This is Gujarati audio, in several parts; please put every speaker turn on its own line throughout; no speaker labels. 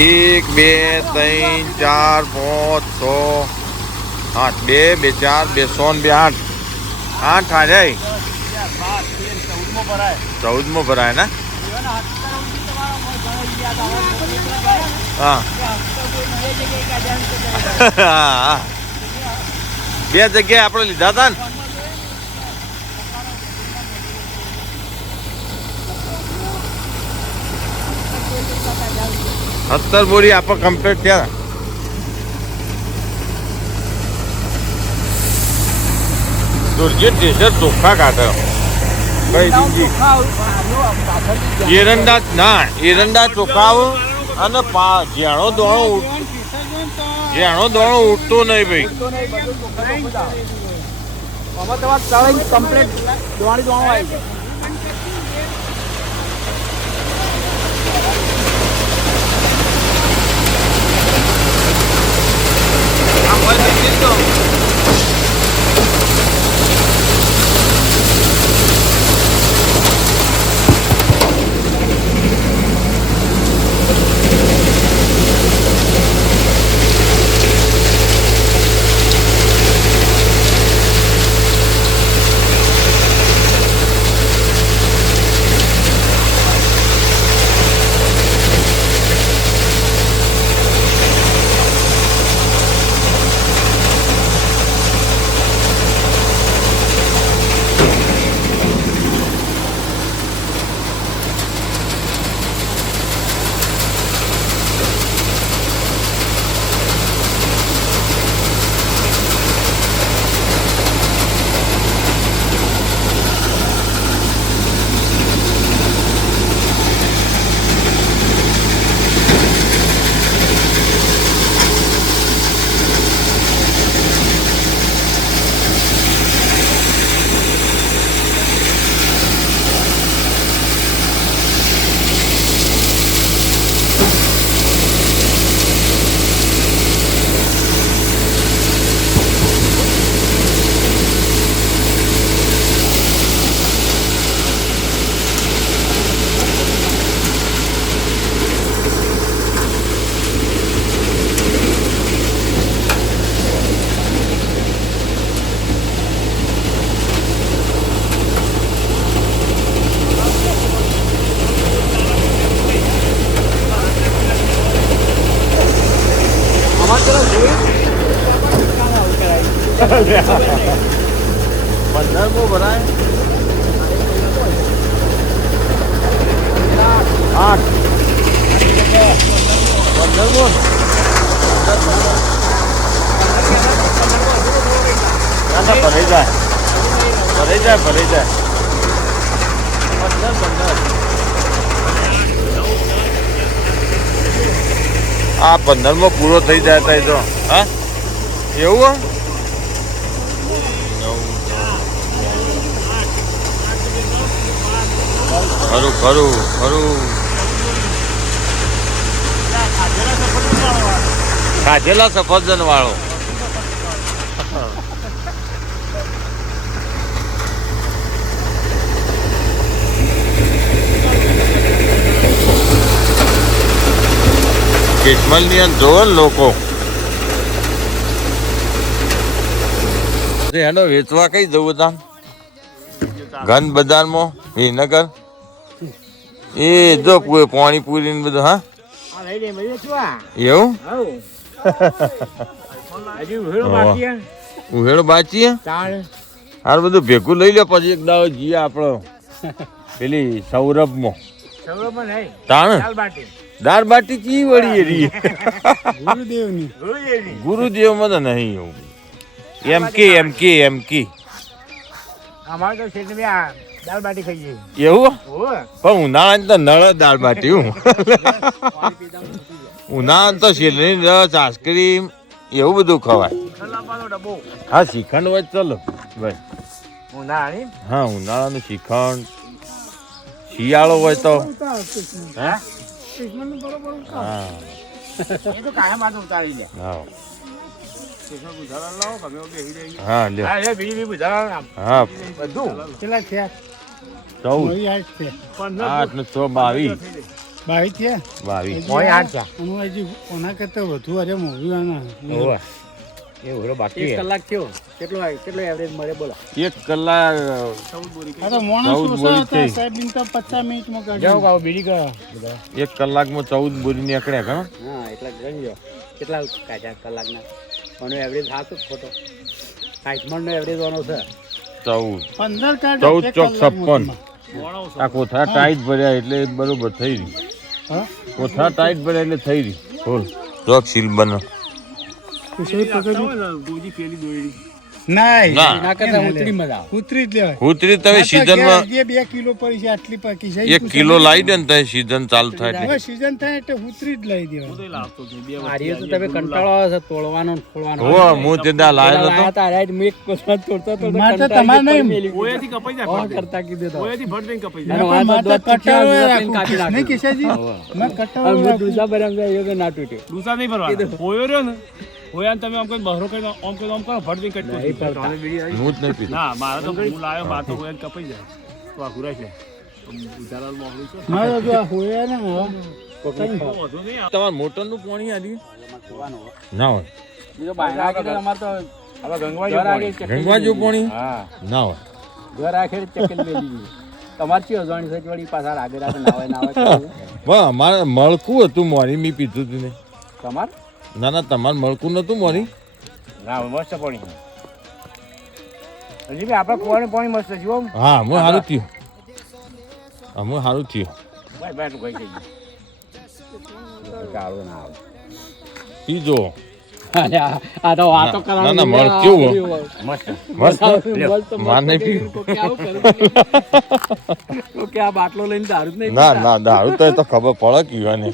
એક બે ત્રણ ચાર પાંચ છ આઠ બે બે ચાર બે સો ને બે આઠ આઠ આ જાય ચૌદમો ભરાય ને હા હા. બે જગ્યાએ આપણે લીધા હતા ને સત્તર બોરી આપણે કમ્પ્લીટ થયા. દુર્ગેટ ટેસર ચોખ્ખા કાઢે કઈ બીજી? એરંડા ના એરંડા ચોખાઓ અને જેણો દોણો જેણો દોણો ઉઠતો નહીં ભાઈ.
આમાં તમારે તળાઈ કમ્પ્લીટ દોણી દોણો આવી જાય આમાં જરા જોઈ
પંદરમો ભરાય આઠ પંદરમો ના ના ભરાઈ જાય ભરાઈ જાય ભરાઈ જાય પંદર પંદર આ પંદરમો પૂરો થઈ જાય તો તો. હા? એવું? ખરું ખરું ખરું. કાઢેલા સફરજન વાળો કિસ્મલની અંદર જોવો લોકો. હેલો વેચવા કઈ જવું તા ઘન બજારમાં વિનગર. એ જો પાણીપુરી ને બધું હા? એવું? ઉહેડો બાચી હાર બધું ભેગું લઈ લે પછી એક દાવ જઈએ આપણો પેલી સૌરભમાં. દાળ બાટી. ચી વળી એરી?
ગુરુદેવની. ગુરુદેવની.
ગુરુદેવમાં તો નહીં એવું. એમ કે એમ કે એમ કે.
અમારે તો શેઠ બી આ દાલ બાટી ખાઈએ
એવું? પણ ઉનાળાની તો નળ દાળ બાટી હું. ઉનાળા તો શેરડી રસ આઈસ્ક્રીમ એવું બધું ખવાય. હા શ્રીખંડ હોય ચલો. ભાઈ.
ઉનાળી?
હા ઉનાળાનું શ્રીખંડ શિયાળો હોય તો.
હે?
હા. હા. હા
હા
હા. બાવીસ.
બાવીસ આનું હજી ઓના કરતા વધુ અરે મોંઘું આના
ઓવે. એવું બાકી એક કલાક થયો. કેટલો કેટલો એવરેજ મળે બોલો.
એક કલાક
આ તો મોણસ
ચૌદ
ઓછા સાહેબ બિન તો કાઢી
બાબુ બીડી
એક કલાકમાં ચૌદ બોરી નીકળ્યા ઘણા
હા એટલા ગણી લો કેટલા કાઢ્યા કલાકના? આનો એવરેજ હાથ જ ખોટો. સાઠમણનો એવરેજ આનો છે.
ચૌદ.
પંદર કાઢ
ચૌદ
એક
ચોક
કલાકમાં.
છપ્પન.
તમારે.
આ કોથા ટાઈટ ભર્યા એટલે બરોબર થઈ રહી.
હા?
કોથળા ટાઈટ ભર્યા એટલે થઈ રહી. બોલ. ચોક સીલ બનો.
કિલો પડી છે આટલી પાકી છે
એક કિલો લાવી દે ને સીઝન ચાલુ થાય
સીઝન થાય એટલે ઉતરી જ લઈ દેવાય.
મારી તો તમે કંટાળો આવે છે તોડવાનો ને તૂટ્યો
હોયો ને તમે આમ કોઈ બહરો કઈ આમ કરી આમ કરો ફટ
કટ.
હું જ નહીં પીતો
ના મારા તો હું લાવ્યો મારે તો હોયાને કપાઈ જાય. તો આ ઘુરાય છે. મોકલું
મારે તો ને
તમારે મોટરનું પાણી આજી ના હોય.
બીજો બહાર આગળ અમારે તો ઘર આગળ ચકલી
પાણી?
હા.
ના હોય.
ઘર આગળ ચકલી મેલી દીધી. અજાણી છે વળી પાછા આગળ આગળ નાવે
મળકું હતું મોરી મી પીધું તું ને.
તમાર?
ના ના તમારે મળકું નતું મોરી.
ના મસ્ત પાણી હજી આપણે કુવાનું પાણી મસ્ત જીવો
હા. હું સારું થયું. અમે સારું થયું.
ભાઈ બેઠું કઈ થઈ ગયું ના આવે.
પીજો
આ તો વાતો
ના, ના, મળ કેવું
મસ્ત.
મસ્ત? માર નહીં પીવું.
તો કે આ બાટલો લઈને દારૂ જ નહીં
ના ના દારૂ તો એ તો ખબર પડે પીવાની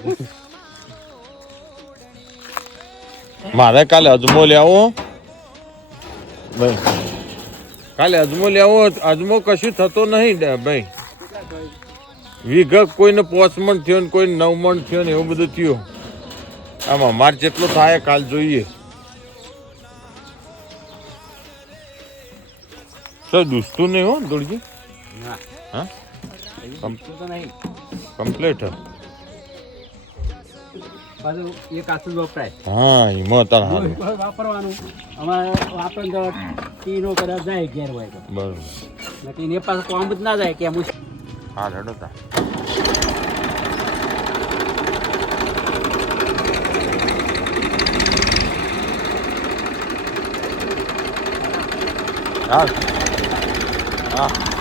મારે કાલે અજમો લેવો. ભાઈ કાલે અજમો લેવો અજમો કશું થતો નહીં ભાઈ. વિઘક કોઈને પોચ મણ થયો ને કોઈ નવ મણ થયો ને એવું બધું થયું. આમાં અમારે જેટલો થાય કાલ જોઈએ. તો દુસતું નહીં હો દોડજી? હા?
Complete
complete.
પાછું એક આસુ જ વપરાય.
હા એમાં તાર હારું.
વાપરવાનું. અમારે વાપરણ તો ટીનો કદાચ જાય ઘેર હોય તો.
બરોબર.
નક્કી એ પાસે કોમ જ ના જાય કે એમ
હા રડો તા હા. હા.